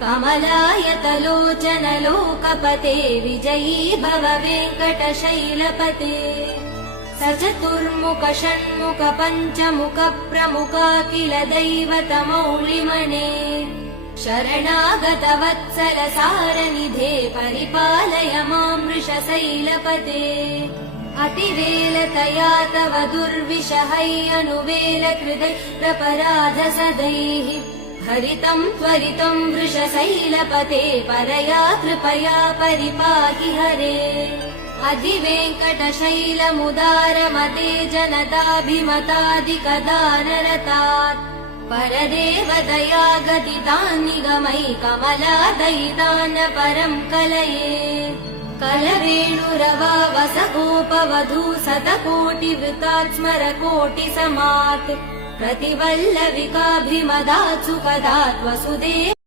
कमलायतलोचन लोकपते विजयी भव वेङ्कटशैलपते सचतुर्मुख षण्मुख पञ्चमुख प्रमुखाखिल दैवतमौलिमने शरणागत वत्सल सारनिधे परिपालय मां वृषशैलपते अतिवेलतया तव दुर्विषहै अनुवेल कृतैरपराध सदैः हरितं त्वरितं वृषशैलपते परया कृपया परिपाहि हरे अधिवेङ्कटशैलमुदारमते जनताभिमतादिकदानरतात् परदेवदया गदितान् निगमै कमलादयितान् परं कलये कलवेणुरवा वसगोपवधू शतकोटिवृतात् स्मरकोटिसमात् प्रतिवल्लविकाभिमदात् सुखदात् वसुदेव